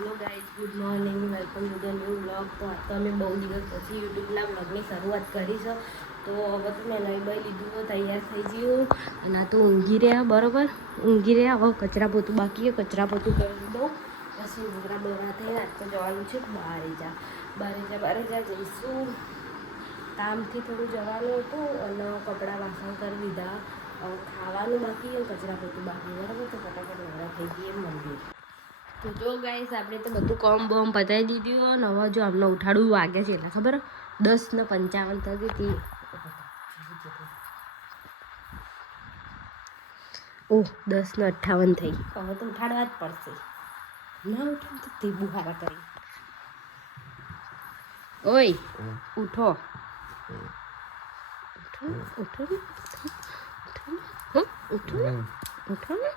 Hello guys, good morning, welcome to the new blog. તો આ તો અમે બહુ દિવસ પછી યુટ્યુબના બ્લોગની શરૂઆત કરી છે. તો હવે તો મેં લઈ બઈ લીધું, તૈયાર થઈ ગયું અને આ તો ઊંઘી રહ્યા. બરાબર, ઊંઘી રહ્યા. હવે કચરા પોતું બાકી, કચરા પોતું કરી દઉં પછી ઊંઘરા બરા થઈને આજ તો જવાનું છે બારે જા જઈશું. કામથી થોડું જવાનું હતું અને કપડાં વાસણ કરી દીધા. ખાવાનું બાકી અને કચરા પોતું બાકી. બરાબર, તો ફટાફટ નવરા થઈ ગઈએ મંદિર. તો જો ગાઈસ, આપણે તો બધું કોમ બોમ પતાવી દીધું. અને હવે જો અમને ઉઠાડવું વાગે છે એટલે ખબર 10:55 થતી હતી. ઓહ, 10:58 થઈ. હવે તો ઉઠાડવા જ પડશે. ના ઉઠાડ તો તે બુહારા કરી. ઓય ઉઠો, ઉઠો ને, ઉઠો ને,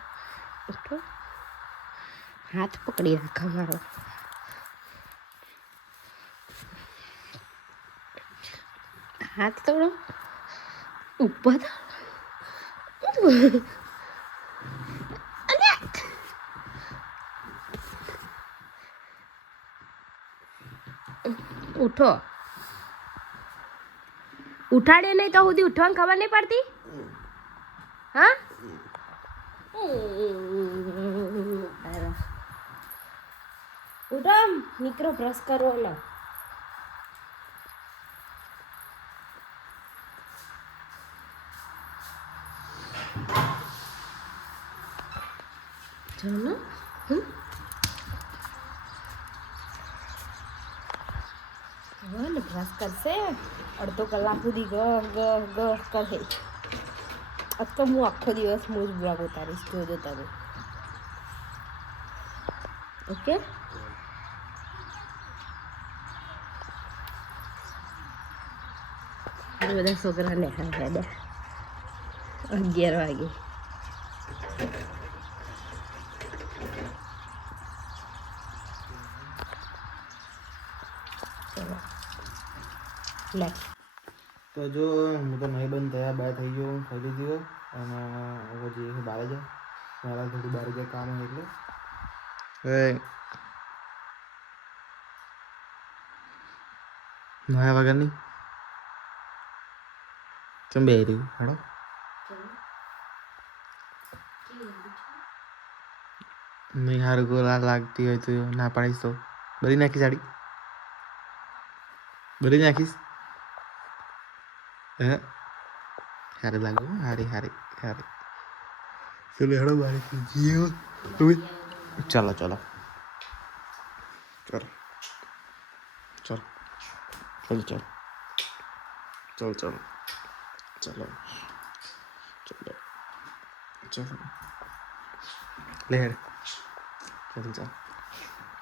ઉઠો. હાથ પકડી રાખા મારો. હાથ તોડો ઉપર. ઉઠો. ઉઠાડે નહીં તો સુધી ઉઠવાની ખબર નહીં પડતી. હા, ઉઠો મિત્રો, બ્રશ કરો ને. ચલો ને બ્રશ કરશે. અડધો કલાક સુધી ગ કરે. આજ તો હું આખો દિવસ હું જ બ્લોગ ઉતારીશ, જોજો તમે. ઓકે, બધા છોકરા ને 11 વાગે. તો જો હું તો નહીં બંધ થયા, બહાર થઈ ગયો, ખાઈ લીધી અને હવે જઈએ બહાર જાય. મારા થોડું બહાર જાય કામ હોય એટલે નયા વગર નહીં ચમ બે રહ્યું હેડો. નહીં સારું કોઈ લાગતી હોય તો ના પાડીશ તો બધી નાખી સાડી બધી નાખીશ. હે સારી લાગુ, હારી હારી હારી. ચલો હેડો બારે જીઓ. ચલો ચલો ચલો ચલો ચલો ચલો ચલો ચલો ચલો ચલો ચલો ચલો લે હેડ ચલ ચાલ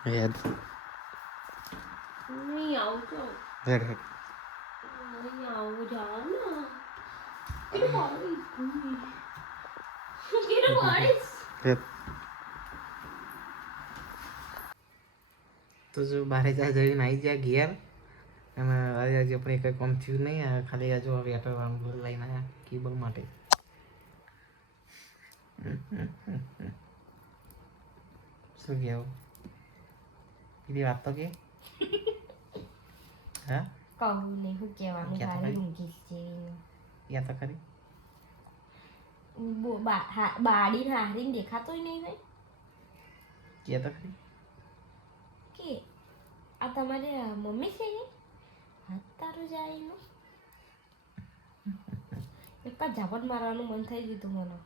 હેડ નહીં આવતો. હેડ હેડ નહીં આવું જવાનું. હેડ. તો જો બારે જા જઈને આવી ગયા ઘેર અને આજે આપણે કંઈ કામ થયું નહીં. ખાલી આ જો વેટર લઈને આવ્યા કેબલ માટે. શું કહેવું બીજી વાત તો કે હા કહું નહીં શું કહેવાનું. તારી ઊંઘી છે યા તો ખરી બાડી હારીને દેખાતોય નહીં ભાઈ. કે તો ખરી કે આ તમારે મમ્મી છે ને? હાથ તારું જાય એનું એક ઝાપટ મારવાનું મન થઈ ગયું મને.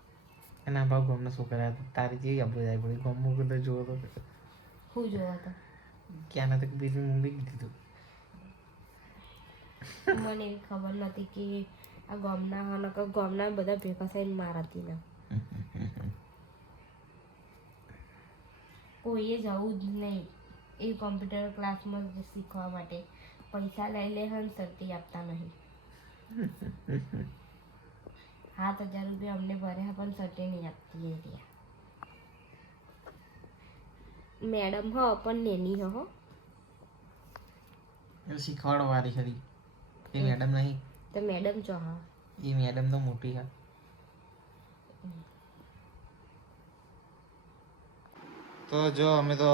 એના ભાવ ગમને શું કર્યા તારી જેવી આપવું જાય પડી ગમો કદાચ જોવો તો શું જોવા તો ક્યાં નથી બીજું મૂકી દીધું. મને એવી ખબર નથી કે આ ગામના બધા ભેગા થઈને મારાતી ના કોઈએ જવું જ નહીં. એ કોમ્પ્યુટર ક્લાસમાં શીખવા માટે પૈસા લઈ લે હન સરતી આપતા નહીં. 7,000 રૂપિયા અમને ભર્યા પણ સર્ટે નહીં આપતી એ રહ્યા. મેડમ હો પણ નેની હો શીખવાડો વારી ખરી એ મેડમ નહીં તો મેડમ જો હા એ મેડમ તો મોટી હા. તો જો અમે તો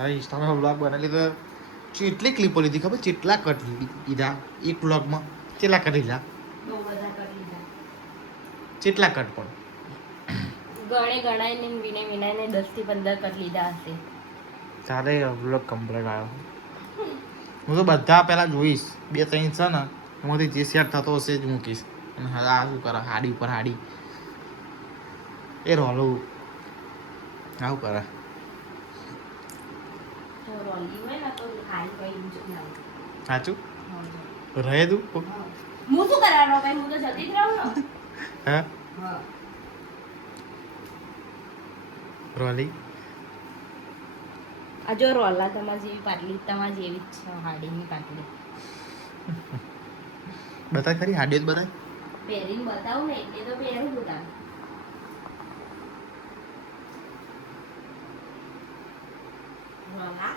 હા ઇન્સ્ટામાં બ્લોગ બનાવી લીધો કેટલી ક્લિપો લીધી ખબર કેટલા કટ લીધા એક બ્લોગમાં કેટલા કટ લીધા બહુ બધા કરી લીધા કેટલા કટ પણ ગણાઈને વિને વિનાઈને 10 થી 15 કરી લીધા હશે તારે બ્લોગ કમ્પ્લીટ આવ્યો હું તો બધા પહેલાં જોઈશ 2-3 છે ને એમાંથી જે સેટ થતો હશે જ મૂકીશ અને આ શું કરે હાડી ઉપર હાડી એ રોલું આવું કરે તો રોલી હોય ને તો હાઈ કઈ જ ના સાચું રહે તું હું શું કરવાનો ભાઈ હું તો જતી જ રહું ને હા હા રોલી આ જો રોલા તમારી જેવી પાટલી તમારી જેવી જ છે હાડીની પાટલી બતાય ખરી હાડીઓ જ બતાય પહેરીને બતાવું ને એટલે તો પહેરું બધા રોલા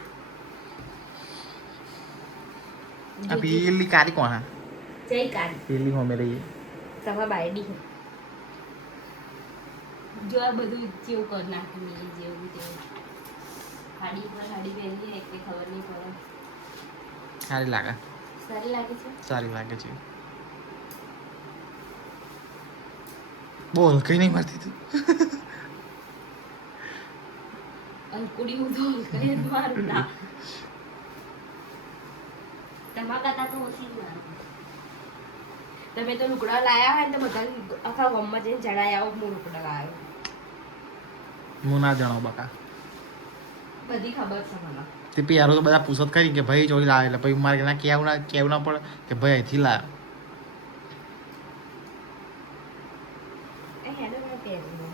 આ પેલી કારી કોણ હા જય કાળી પેલી હોમે રહી તમારા બાયડી જો આ બધું જેવું કરી નાખ્યું મેં જેવું તેવું હાડી પર હાડી પહેરી એટલે ખબર નહીં પડે સારી લાગે સારી લાગે છે સારી લાગે છે બોલ કઈ નહીં મારતી તું અંકુડી હું તો કરે મારું ના તમારા કરતા તો ઓછી જ મારું તમે તો લુકડા લાયા હોય ને તો બધા આખા ગામમાં જઈને ચડાયા આવો હું લુકડા લાવ્યો હું ના જાણો બકા બધી ખબર છે મને તે યારો તો બધા પૂછત કરી કે ભાઈ ચોરી લાવે એટલે પછી મારે ના કેવું ના પડે કે ભાઈ અહીંથી લાવ એ હેડો મેં પહેર્યું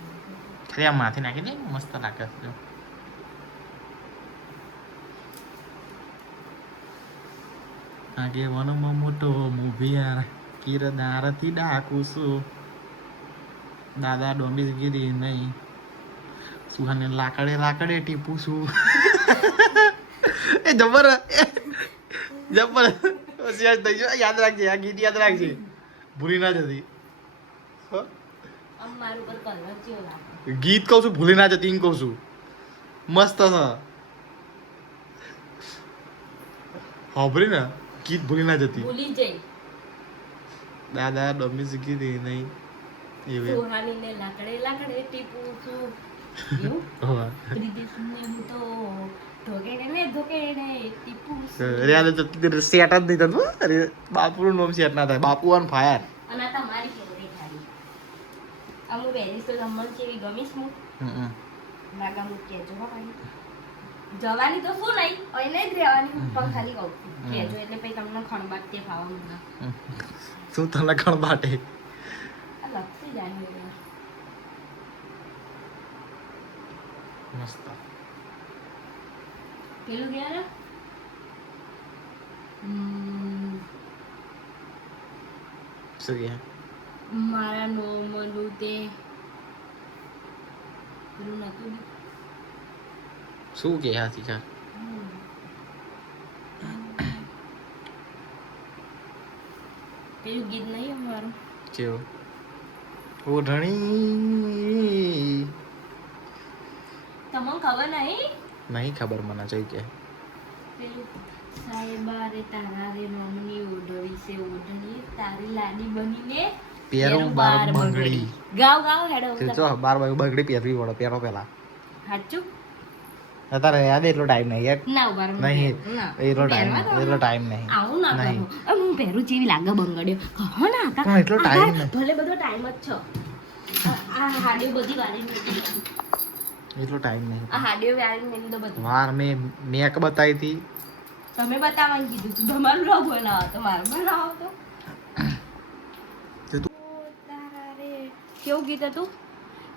ખાલી આમ માથે નાખી દે મસ્ત લાગે છે આગે વનમાં મોટો મૂભિયાર કિરદારથી ડાકુ છું દાદા ડોંબી ગીરી નહીં સુહાને લાકડે ટીપું છું એ જબર જબર હોશિયાર થઈ ગયો યાદ રાખજે આ ગીત યાદ રાખજે ભૂલી ના જતી આમ મારું પર કલર જેવો લાગે ગીત કહું છું ભૂલી ના જતી એમ કહું છું મસ્ત છે હોભરી ને ગીત ભૂલી ના જતી ભૂલી જઈ દાદા ડોમી શીખી દે નહીં એવી સુહાનીને લાકડે ટીપું છું એવું ત્રિદેશને હું તો ધોકેડે ટીપું છું અરે તો સેટ જ નહીં થતું અરે બાપુનું નામ સેટ ના થાય બાપુ ઓન ફાયર અને આ તમારી ફેવરેટ હાડી અમુક પહેરીશ તો તમને કેવી ગમીશ હું નાગા મુક કહેજો હો ભાઈ જવાની તો શું નહીં એને જ રહેવાની પણ ખાલી કહું છું કહેજો એટલે પછી તમને ખણબાટ તે ફાવા મને શું તને કણ બાટે આ લપસી જાય મસ્ત પેલું ગયા શું કે મારા નો મનું તે પેલું નતું શું કે હાથી ચાલ પેલું ગીત નહીં અમારું કેવું ઓઢણી તમને ખબર નહીં નહીં ખબર મને જઈ કે પેલું સાહેબા રે તારા રે નામની ઓઢવી છે ઓઢણી તારી લાડી બનીને પેરું બાર બંગડી ગાવ હેડો તે જો બાર બંગડી પહેરવી પડે પહેરો પેલા સાચું અત્યારે યાદ એટલો ટાઈમ નહીં યાર ના ઉભા નહીં એટલો ટાઈમ નહીં આવું ના નહીં. કરું હું પહેરું જેવી લાગે બંગડ્યો કહો ના આકા પણ એટલો time નહીં. ભલે બધો ટાઈમ જ છે આ હાડીઓ બધી વાળી મેલી એટલો ટાઈમ નહીં આ હાડીઓ વાળી મેલી તો બધી વાર મેક બતાવી હતી તમે બતાવવાનું કીધું તું તમારું ન બનાવો તો મારું બનાવો તો તે તું તારા રે કેવું ગીત હતું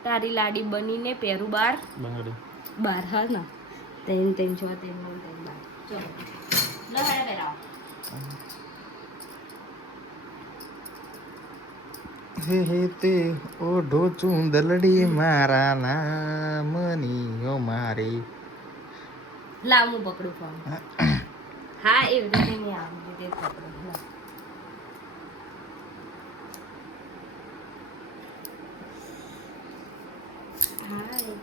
તારી લાડી બનીને પહેરું બાર બંગડી બાર હા ના તેન છો તેન બાર ચલો લો હેડા પહેરાવો હે હે તે ઓઢો ચુંદલડી મારા નામની ઓ મારી લાવ હું પકડું ફોન હા એ રીતે નહીં આવું તે પકડું લા. હાય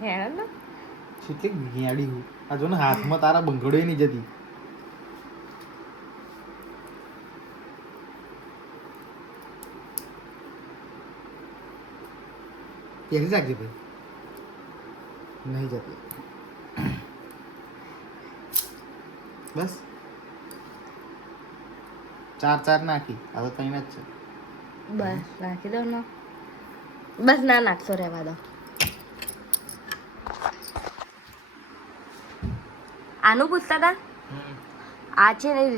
હેણ ને કેટલી ગેડી હું આ જો ને હાથમાં તારા બંગડો નહીં જતી પહેરી રાખજે ભાઈ નહીં જતી બસ 4 નાખી હવે કઈ જ છે બસ નાખી દો ને બસ ના નાખશો રહેવા દો આનું પૂછતા હતા આ છે ને